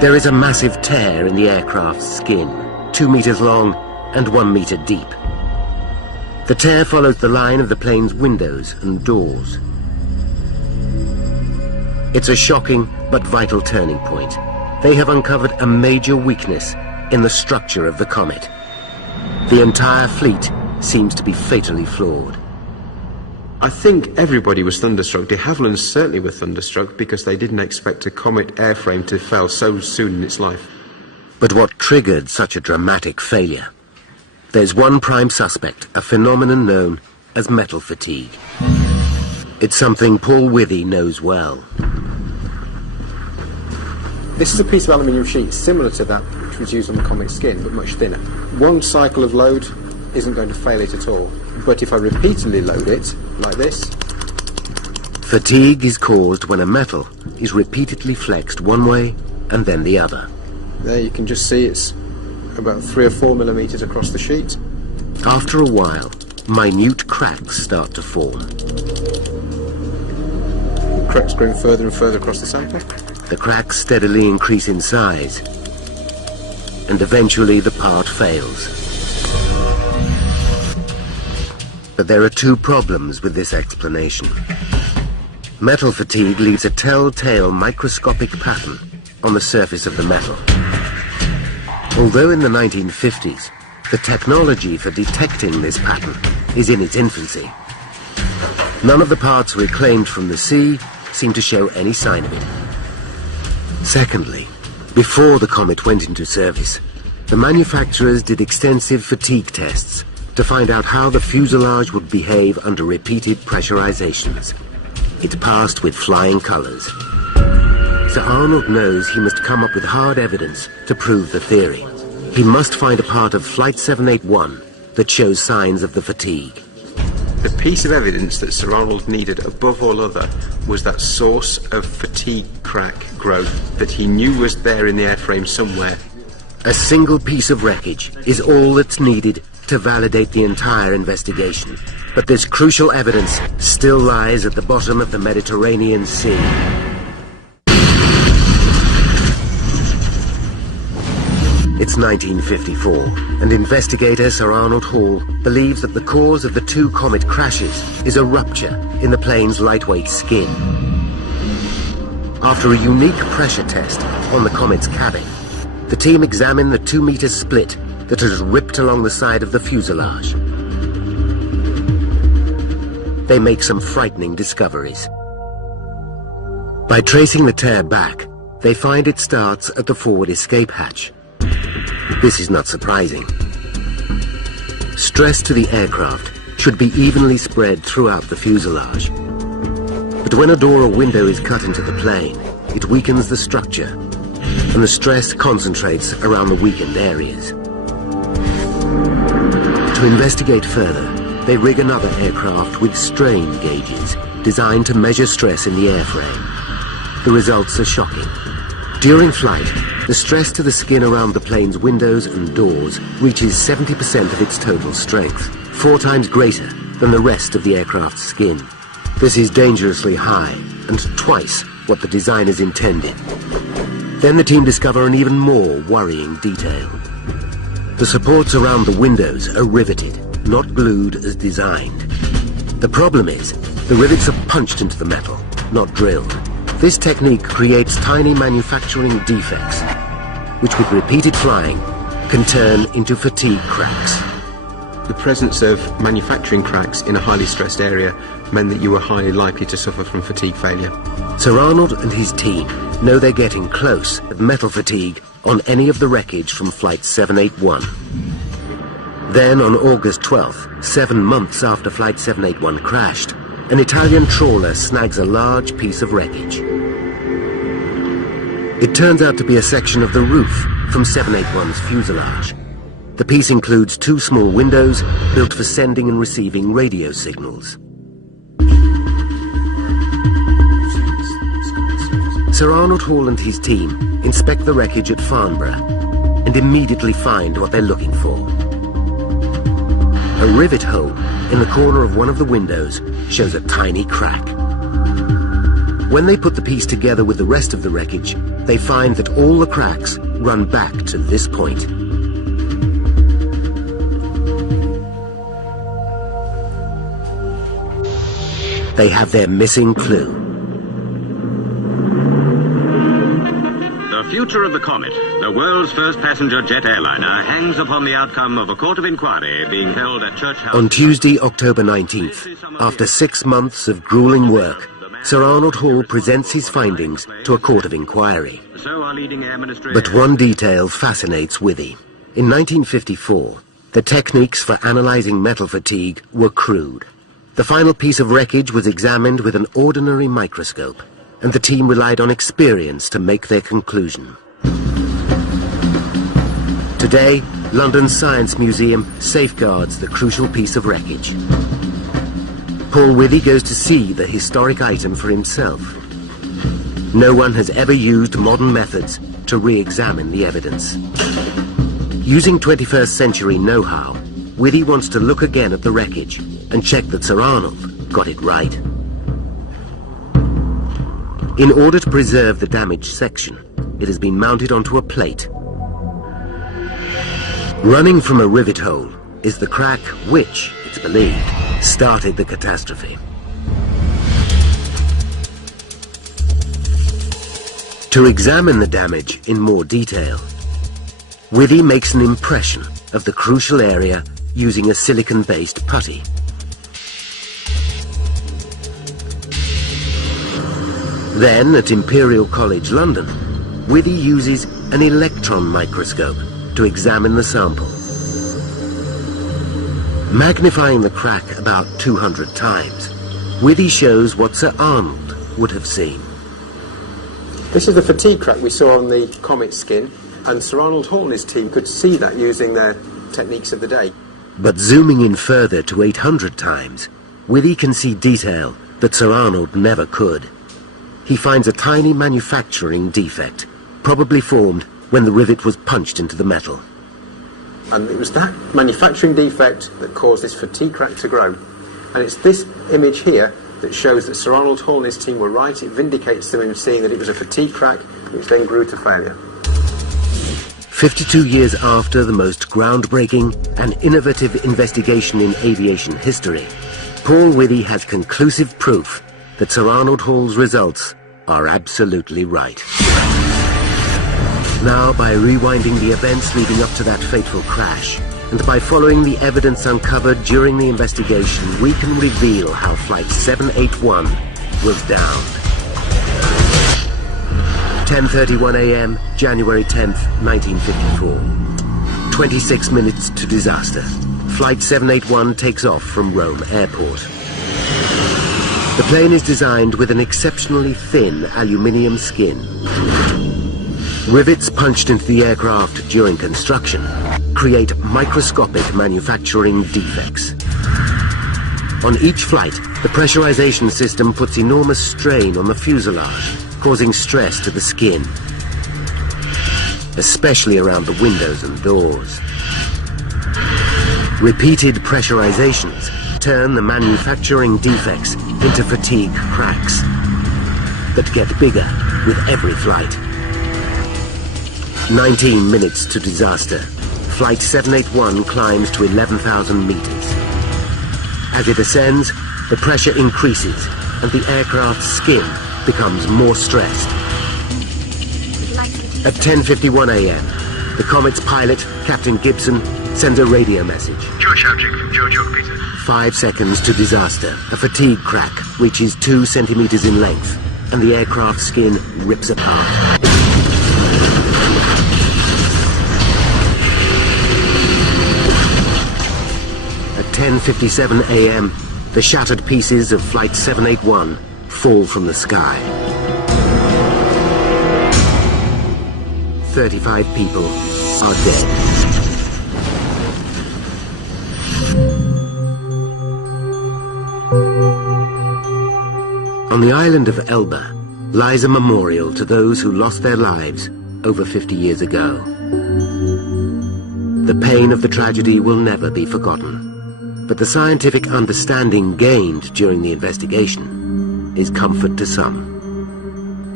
There is a massive tear in the aircraft's skin, 2 meters long and 1 meter deep. The tear follows the line of the plane's windows and doors. It's a shocking but vital turning point. They have uncovered a major weakness in the structure of the comet. The entire fleet seems to be fatally flawed. I think everybody was thunderstruck. De Havilland certainly were thunderstruck because they didn't expect a comet airframe to fail so soon in its life. But what triggered such a dramatic failure? There's one prime suspect, a phenomenon known as metal fatigue. It's something Paul Withy knows well. This is a piece of aluminium sheet similar to that which was used on the comet's skin, but much thinner. One cycle of load isn't going to fail it at all. But if I repeatedly load it, like this... Fatigue is caused when a metal is repeatedly flexed one way and then the other. There you can just see it's about 3 or 4 millimeters across the sheet. After a while, minute cracks start to form. The cracks growing further and further across the sample. The cracks steadily increase in size, and eventually the part fails. But there are two problems with this explanation. Metal fatigue leaves a telltale microscopic pattern on the surface of the metal. Although in the 1950s, the technology for detecting this pattern is in its infancy, none of the parts reclaimed from the sea seem to show any sign of it. Secondly, before the Comet went into service, the manufacturers did extensive fatigue tests to find out how the fuselage would behave under repeated pressurizations. It passed with flying colors. Sir Arnold knows he must come up with hard evidence to prove the theory. He must find a part of Flight 781 that shows signs of the fatigue. The piece of evidence that Sir Arnold needed above all other was that source of fatigue crack growth that he knew was there in the airframe somewhere. A single piece of wreckage is all that's needed to validate the entire investigation. But this crucial evidence still lies at the bottom of the Mediterranean Sea. It's 1954, and investigator Sir Arnold Hall believes that the cause of the two comet crashes is a rupture in the plane's lightweight skin. After a unique pressure test on the comet's cabin, the team examined the 2-meter split that has ripped along the side of the fuselage. They make some frightening discoveries. By tracing the tear back, they find it starts at the forward escape hatch. This is not surprising. Stress to the aircraft should be evenly spread throughout the fuselage. But when a door or window is cut into the plane, it weakens the structure, and the stress concentrates around the weakened areas. To investigate further, they rig another aircraft with strain gauges designed to measure stress in the airframe. The results are shocking. During flight, the stress to the skin around the plane's windows and doors reaches 70% of its total strength, 4 times greater than the rest of the aircraft's skin. This is dangerously high, and twice what the designers intended. Then the team discover an even more worrying detail. The supports around the windows are riveted, not glued as designed. The problem is, the rivets are punched into the metal, not drilled. This technique creates tiny manufacturing defects, which with repeated flying can turn into fatigue cracks. The presence of manufacturing cracks in a highly stressed area meant that you were highly likely to suffer from fatigue failure. Sir Arnold and his team know they're getting close at metal fatigue on any of the wreckage from Flight 781. Then on August 12th, 7 months after Flight 781 crashed, an Italian trawler snags a large piece of wreckage. It turns out to be a section of the roof from 781's fuselage. The piece includes 2 small windows built for sending and receiving radio signals. Sir Arnold Hall and his team inspect the wreckage at Farnborough and immediately find what they're looking for. A rivet hole in the corner of one of the windows shows a tiny crack. When they put the piece together with the rest of the wreckage, they find that all the cracks run back to this point. They have their missing clue. The future of the Comet, the world's first passenger jet airliner, hangs upon the outcome of a court of inquiry being held at Church House. On Tuesday, October 19th, after 6 months of grueling work, Sir Arnold Hall presents his findings to a court of inquiry. But one detail fascinates Withy. In 1954, the techniques for analysing metal fatigue were crude. The final piece of wreckage was examined with an ordinary microscope, and the team relied on experience to make their conclusion. Today, London's Science Museum safeguards the crucial piece of wreckage. Paul Withy goes to see the historic item for himself. No one has ever used modern methods to re-examine the evidence. Using 21st century know-how, Withy wants to look again at the wreckage and check that Sir Arnold got it right. In order to preserve the damaged section, it has been mounted onto a plate. Running from a rivet hole is the crack which, it's believed, started the catastrophe. To examine the damage in more detail, Withy makes an impression of the crucial area using a silicon-based putty. Then, at Imperial College London, Withy uses an electron microscope to examine the sample. Magnifying the crack about 200 times, Withy shows what Sir Arnold would have seen. This is the fatigue crack we saw on the Comet skin, and Sir Arnold Hall and his team could see that using their techniques of the day. But zooming in further to 800 times, Withy can see detail that Sir Arnold never could. He finds a tiny manufacturing defect, probably formed when the rivet was punched into the metal. And it was that manufacturing defect that caused this fatigue crack to grow. And it's this image here that shows that Sir Arnold Hall and his team were right. It vindicates them in seeing that it was a fatigue crack, which then grew to failure. 52 years after the most groundbreaking and innovative investigation in aviation history, Paul Withy has conclusive proof that Sir Arnold Hall's results are absolutely right. Now, by rewinding the events leading up to that fateful crash, and by following the evidence uncovered during the investigation, we can reveal how Flight 781 was downed. 10:31 a.m., January 10th, 1954. 26 minutes to disaster. Flight 781 takes off from Rome Airport. The plane is designed with an exceptionally thin aluminium skin. Rivets punched into the aircraft during construction create microscopic manufacturing defects. On each flight, the pressurization system puts enormous strain on the fuselage, causing stress to the skin, especially around the windows and doors. Repeated pressurizations turn the manufacturing defects into fatigue cracks that get bigger with every flight. 19 minutes to disaster. Flight 781 climbs to 11,000 meters. As it ascends, the pressure increases and the aircraft's skin becomes more stressed. At 10:51 a.m., the Comet's pilot, Captain Gibson, sends a radio message. George Houghton from George Peter. 5 seconds to disaster. A fatigue crack reaches 2 centimeters in length, and the aircraft skin rips apart. At 10:57 a.m., the shattered pieces of Flight 781 fall from the sky. 35 people are dead. On the island of Elba lies a memorial to those who lost their lives over 50 years ago. The pain of the tragedy will never be forgotten, but the scientific understanding gained during the investigation is comfort to some.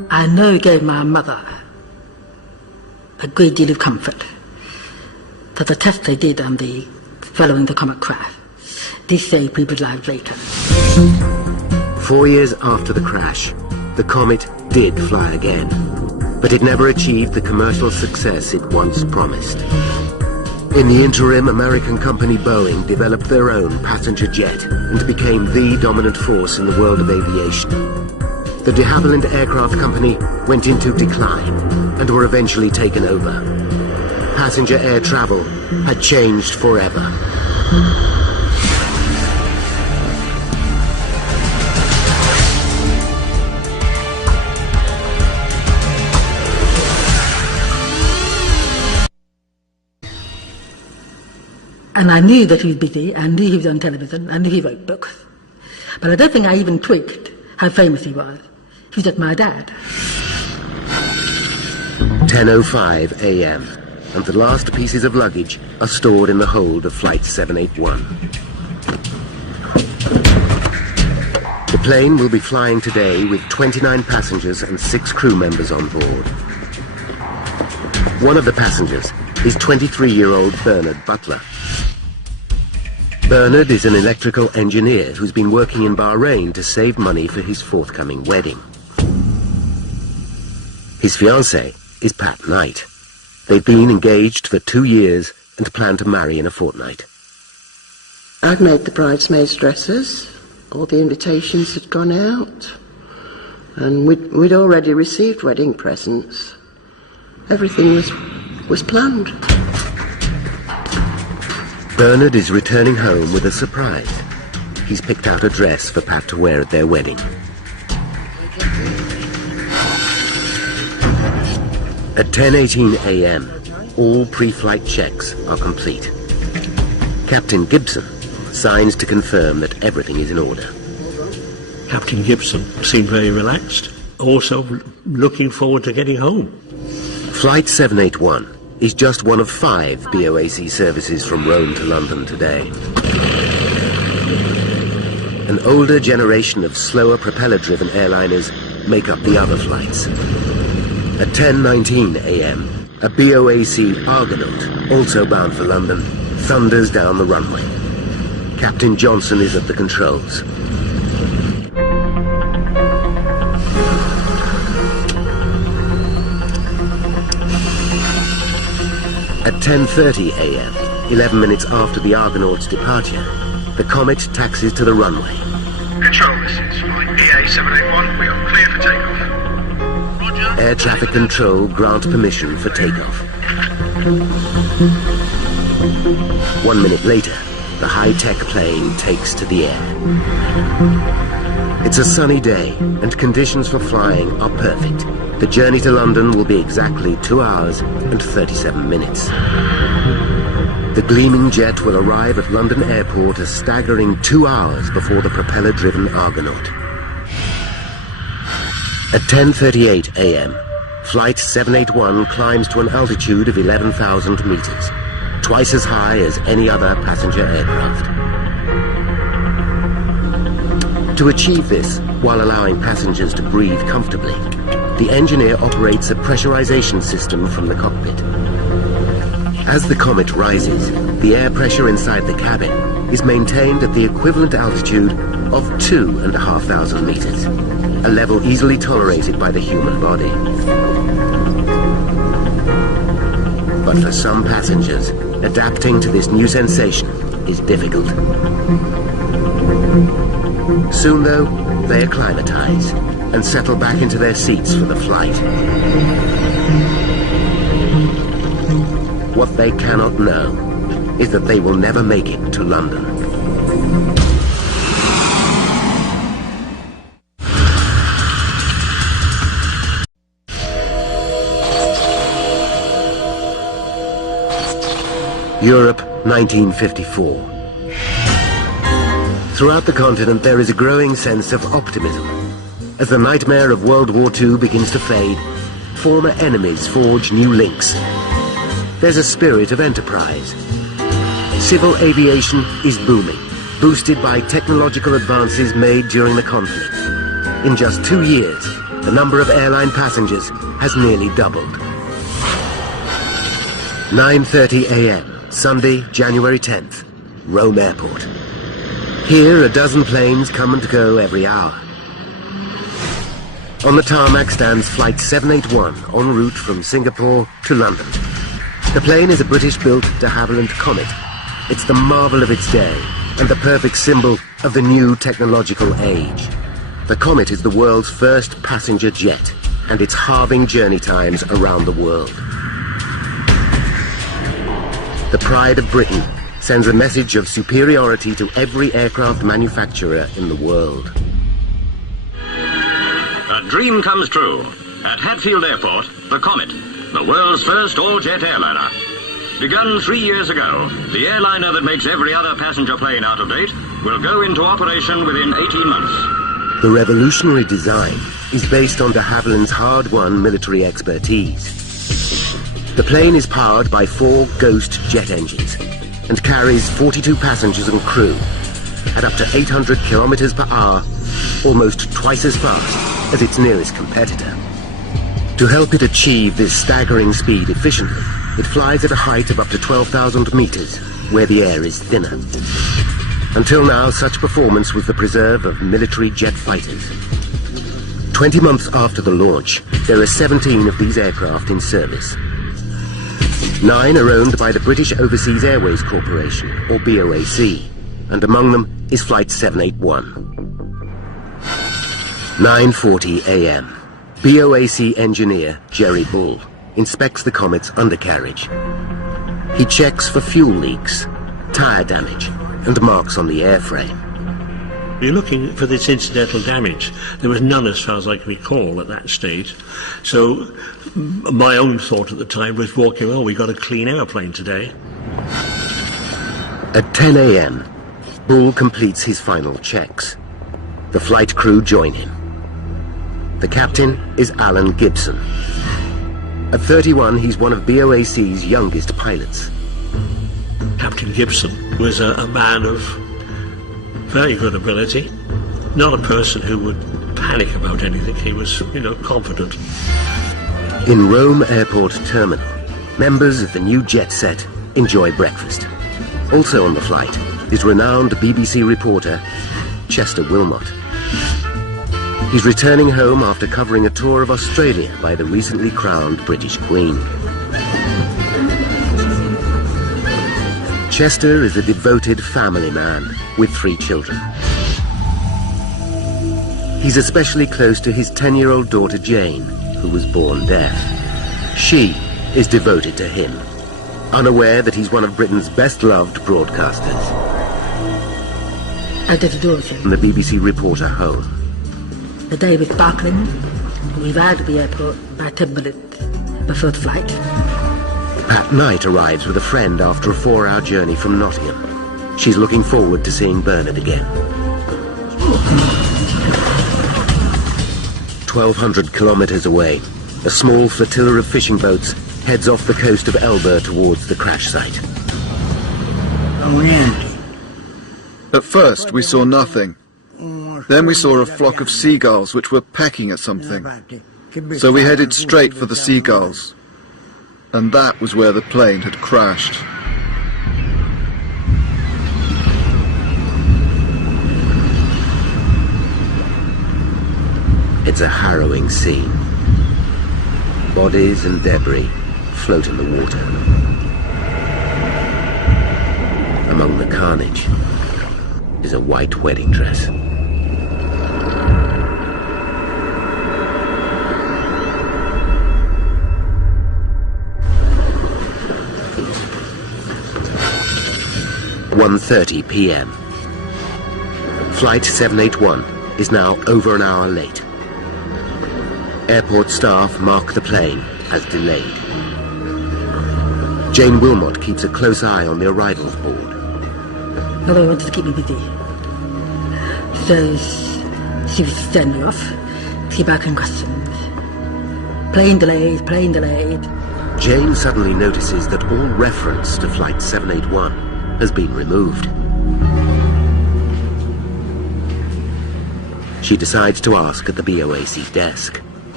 I know gave my mother a great deal of comfort that the test they did on the following the comet crash did save people's lives later. 4 years after the crash, the Comet did fly again, but it never achieved the commercial success it once promised. In the interim, American company Boeing developed their own passenger jet and became the dominant force in the world of aviation. The de Havilland Aircraft Company went into decline and were eventually taken over. Passenger air travel had changed forever. And I knew that he was busy, I knew he was on television, I knew he wrote books. But I don't think I even twigged how famous he was. He was just my dad. 10:05 a.m. and the last pieces of luggage are stored in the hold of Flight 781. The plane will be flying today with 29 passengers and 6 crew members on board. One of the passengers is 23-year-old Bernard Butler. Bernard is an electrical engineer who's been working in Bahrain to save money for his forthcoming wedding. His fiancée is Pat Knight. They've been engaged for 2 years and plan to marry in a fortnight. I'd made the bridesmaids' dresses. All the invitations had gone out. And we'd already received wedding presents. Everything was planned. Bernard is returning home with a surprise. He's picked out a dress for Pat to wear at their wedding. At 10:18 a.m., all pre-flight checks are complete. Captain Gibson signs to confirm that everything is in order. Captain Gibson seemed very relaxed, also looking forward to getting home. Flight 781 is just one of 5 BOAC services from Rome to London today. An older generation of slower propeller-driven airliners make up the other flights. At 10:19 a.m., a BOAC Argonaut, also bound for London, thunders down the runway. Captain Johnson is at the controls. At 10:30 a.m., 11 minutes after the Argonaut's departure, the Comet taxis to the runway. Control, this is flight EA781. We are clear for takeoff. Roger. Air traffic control grant permission for takeoff. 1 minute later, the high-tech plane takes to the air. It's a sunny day, and conditions for flying are perfect. The journey to London will be exactly 2 hours and 37 minutes. The gleaming jet will arrive at London Airport a staggering 2 hours before the propeller-driven Argonaut. At 10:38 a.m., Flight 781 climbs to an altitude of 11,000 meters, twice as high as any other passenger aircraft. To achieve this, while allowing passengers to breathe comfortably, the engineer operates a pressurization system from the cockpit. As the Comet rises, the air pressure inside the cabin is maintained at the equivalent altitude of 2,500 meters, a level easily tolerated by the human body. But for some passengers, adapting to this new sensation is difficult. Soon, though, they acclimatize and settle back into their seats for the flight. What they cannot know is that they will never make it to London. Europe, 1954. Throughout the continent there is a growing sense of optimism. As the nightmare of World War II begins to fade, former enemies forge new links. There's a spirit of enterprise. Civil aviation is booming, boosted by technological advances made during the conflict. In just 2 years, the number of airline passengers has nearly doubled. 9:30 a.m., Sunday, January 10th, Rome Airport. Here, a dozen planes come and go every hour. On the tarmac stands Flight 781 en route from Singapore to London. The plane is a British-built de Havilland Comet. It's the marvel of its day and the perfect symbol of the new technological age. The Comet is the world's first passenger jet, and it's halving journey times around the world. The pride of Britain sends a message of superiority to every aircraft manufacturer in the world. A dream comes true. At Hatfield Airport, the Comet, the world's first all-jet airliner. Begun 3 years ago, the airliner that makes every other passenger plane out of date will go into operation within 18 months. The revolutionary design is based on de Havilland's hard-won military expertise. The plane is powered by 4 Ghost jet engines and carries 42 passengers and crew at up to 800 kilometers per hour, almost twice as fast as its nearest competitor. To help it achieve this staggering speed efficiently, it flies at a height of up to 12,000 meters, where the air is thinner. Until now, such performance was the preserve of military jet fighters. 20 months after the launch, there are 17 of these aircraft in service. 9 are owned by the British Overseas Airways Corporation, or BOAC, and among them is Flight 781. 9:40 a.m. BOAC engineer Jerry Bull inspects the Comet's undercarriage. He checks for fuel leaks, tyre damage, and marks on the airframe. You're looking for this incidental damage. There was none as far as I can recall at that stage. So my own thought at the time was walking, oh, we've got a clean airplane today. At 10 a.m., Bull completes his final checks. The flight crew join him. The captain is Alan Gibson. At 31, he's one of BOAC's youngest pilots. Captain Gibson was a man of very good ability, not a person who would panic about anything. He was, confident. In Rome Airport Terminal, members of the new jet set enjoy breakfast. Also on the flight is renowned BBC reporter Chester Wilmot. He's returning home after covering a tour of Australia by the recently crowned British Queen. Chester is a devoted family man with 3 children. He's especially close to his 10-year-old daughter Jane, who was born deaf. She is devoted to him, unaware that he's one of Britain's best-loved broadcasters. I did adore him. The BBC reporter home. The day was sparkling. We arrived at the airport about 10 minutes before the flight. Pat Knight arrives with a friend after a 4-hour journey from Nottingham. She's looking forward to seeing Bernard again. 1,200 kilometers away, a small flotilla of fishing boats heads off the coast of Elba towards the crash site. At first, we saw nothing. Then we saw a flock of seagulls which were pecking at something. So we headed straight for the seagulls. And that was where the plane had crashed. It's a harrowing scene. Bodies and debris float in the water. Among the carnage is a white wedding dress. (1:30 p.m.) Flight 781 is now over an hour late. Airport staff mark the plane as delayed. Jane Wilmot keeps a close eye on the arrivals board. Nobody wanted to keep me busy. So she was sending me off. Keep asking questions. Plane delayed, plane delayed. Jane suddenly notices that all reference to Flight 781 has been removed. She decides to ask at the BOAC desk.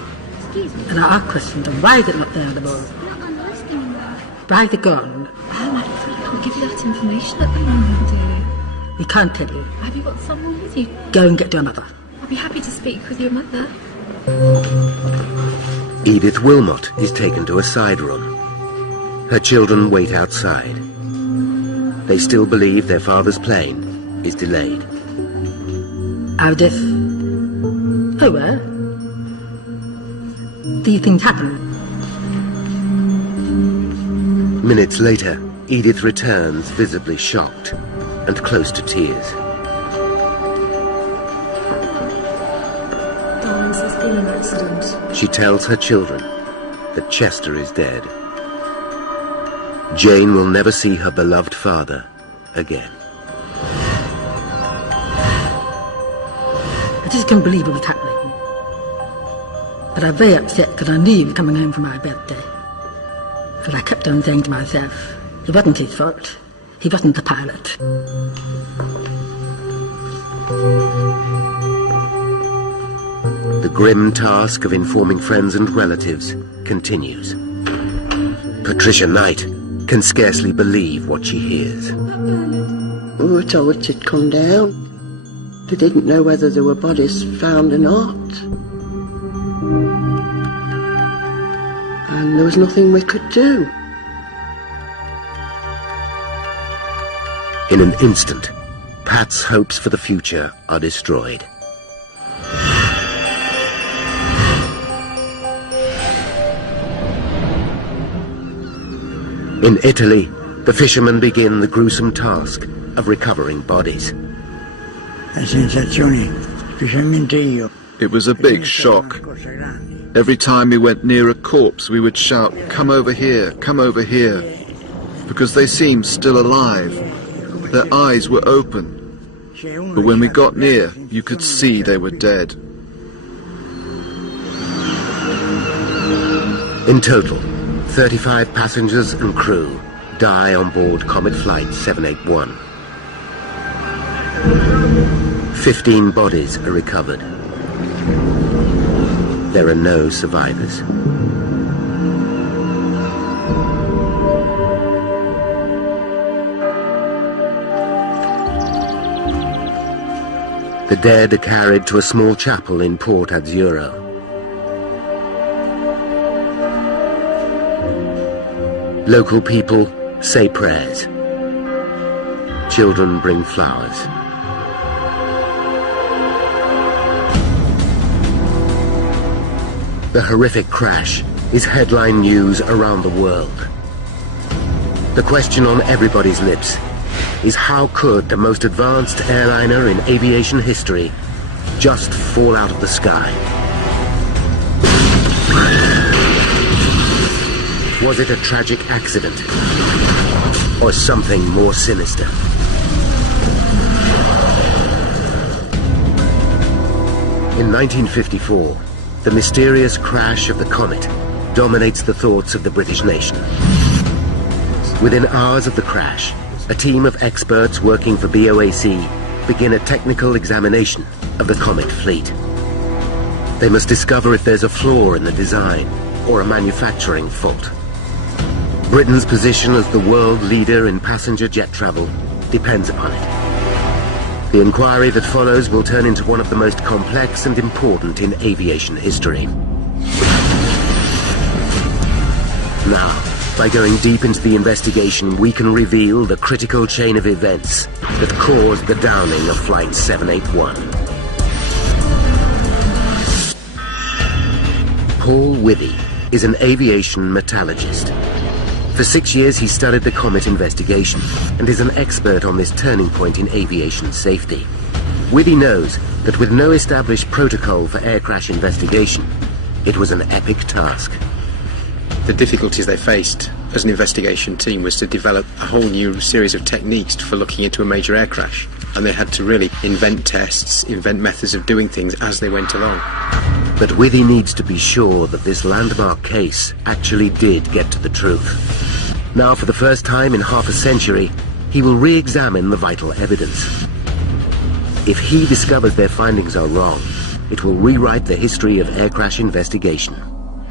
Excuse me. And I questioned them, why is it not there on the board? Look, I'm listening now. Why is it gone? I'm afraid I can't give you that information at the moment, dear. We can't tell you. Have you got someone with you? Go and get your mother. I'll be happy to speak with your mother. Edith Wilmot is taken to a side room. Her children wait outside. They still believe their father's plane is delayed. How this? Oh well. These things happen. Minutes later, Edith returns visibly shocked and close to tears. Darlings, there's been an accident. She tells her children that Chester is dead. Jane will never see her beloved father again. I just couldn't believe it was happening. But I was very upset because I knew he was coming home for my birthday. But I kept on saying to myself, it wasn't his fault. He wasn't the pilot. The grim task of informing friends and relatives continues. Patricia Knight can scarcely believe what she hears. We were told it'd come down. They didn't know whether there were bodies found or not. And there was nothing we could do. In an instant, Pat's hopes for the future are destroyed. In Italy, the fishermen begin the gruesome task of recovering bodies. It was a big shock. Every time we went near a corpse, we would shout, "Come over here, come over here," because they seemed still alive. Their eyes were open. But when we got near, you could see they were dead. In total, 35 passengers and crew die on board Comet Flight 781. 15 bodies are recovered. There are no survivors. The dead are carried to a small chapel in Port Azzurro. Local people say prayers. Children bring flowers. The horrific crash is headline news around the world. The question on everybody's lips is how could the most advanced airliner in aviation history just fall out of the sky? Was it a tragic accident or something more sinister? In 1954, the mysterious crash of the Comet dominates the thoughts of the British nation. Within hours of the crash, a team of experts working for BOAC begin a technical examination of the Comet fleet. They must discover if there's a flaw in the design or a manufacturing fault. Britain's position as the world leader in passenger jet travel depends upon it. The inquiry that follows will turn into one of the most complex and important in aviation history. Now, by going deep into the investigation, we can reveal the critical chain of events that caused the downing of Flight 781. Paul Withy is an aviation metallurgist. For 6 years he studied the Comet investigation and is an expert on this turning point in aviation safety. Withy knows that with no established protocol for air crash investigation, it was an epic task. The difficulties they faced as an investigation team was to develop a whole new series of techniques for looking into a major air crash. And they had to really invent tests, invent methods of doing things as they went along. But Withy needs to be sure that this landmark case actually did get to the truth. Now, for the first time in half a century, he will re-examine the vital evidence. If he discovers their findings are wrong, it will rewrite the history of air crash investigation.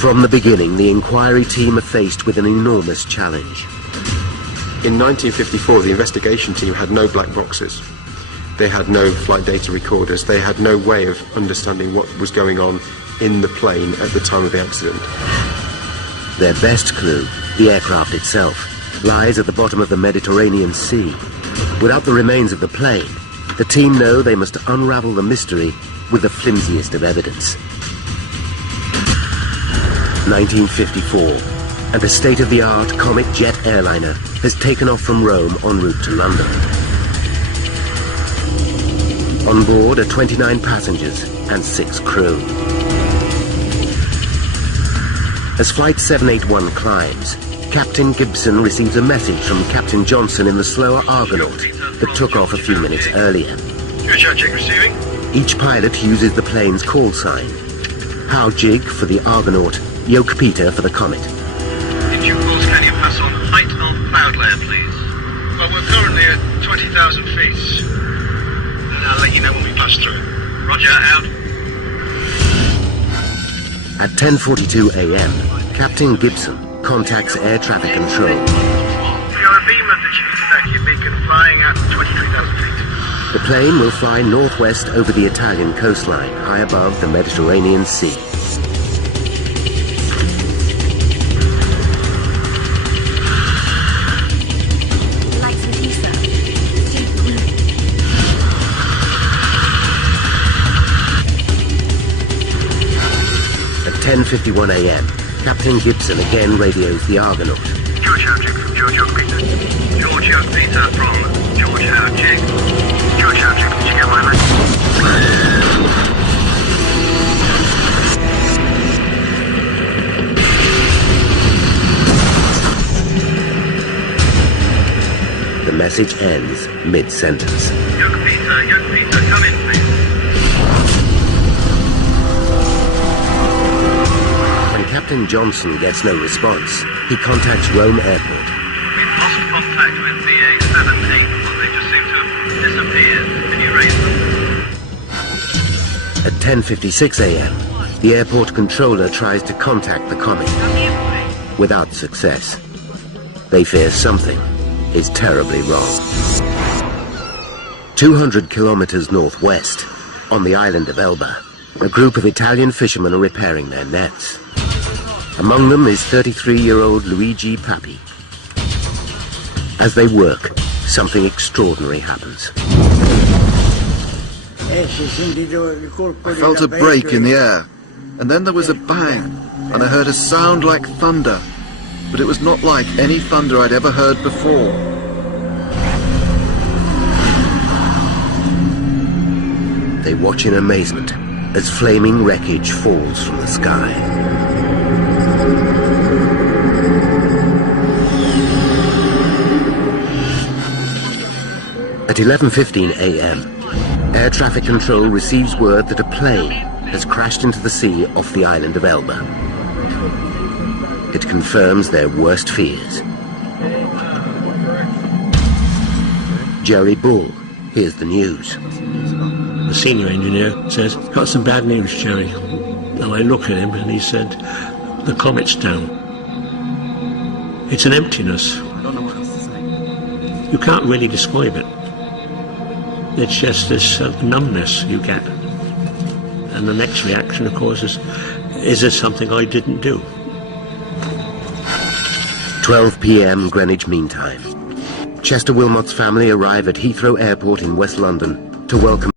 From the beginning, the inquiry team are faced with an enormous challenge. In 1954, the investigation team had no black boxes. They had no flight data recorders. They had no way of understanding what was going on in the plane at the time of the accident. Their best clue, the aircraft itself, lies at the bottom of the Mediterranean Sea. Without the remains of the plane, the team know they must unravel the mystery with the flimsiest of evidence. 1954, and a state-of-the-art Comet jet airliner has taken off from Rome en route to London. On board are 29 passengers and 6 crew. As Flight 781 climbs, Captain Gibson receives a message from Captain Johnson in the slower Argonaut that took off a few minutes earlier. Jig receiving. Each pilot uses the plane's call sign. How Jig for the Argonaut, Yoke Peter for the Comet. In due course, can you pass on height of cloud layer, please? Well, we're currently at 20,000 feet. And I'll let you know when we pass through. Roger, out. At 10:42 a.m., Captain Gibson contacts air traffic control. You're a beam of the Ceutavecchia beacon flying at 23,000 feet. The plane will fly northwest over the Italian coastline, high above the Mediterranean Sea. At 10:51 a.m., Captain Gibson again radios the Argonaut. George Howjig from George Yoke Peter. George Yoke Peter from George Howjig. George Howjig, did you get my message? The message ends mid-sentence. Yoke Peter, come in, please. When Captain Johnson gets no response, he contacts Rome Airport. We've lost contact with BA 78, but they just seem to have disappeared. Can you raise them? At 10:56 a.m., the airport controller tries to contact the Comet. Without success. They fear something is terribly wrong. 200 kilometers northwest, on the island of Elba, a group of Italian fishermen are repairing their nets. Among them is 33-year-old Luigi Papi. As they work, something extraordinary happens. I felt a break in the air, and then there was a bang, and I heard a sound like thunder, but it was not like any thunder I'd ever heard before. They watch in amazement as flaming wreckage falls from the sky. At 11:15 a.m., air traffic control receives word that a plane has crashed into the sea off the island of Elba. It confirms their worst fears. Jerry Bull hears the news. The senior engineer says, "Got some bad news, Jerry." And I look at him and he said, "The Comet's down. It's an emptiness. You can't really describe it. It's just this numbness you get." And the next reaction, of course, is there something I didn't do? 12 p.m. Greenwich Mean Time. Chester Wilmot's family arrive at Heathrow Airport in West London to welcome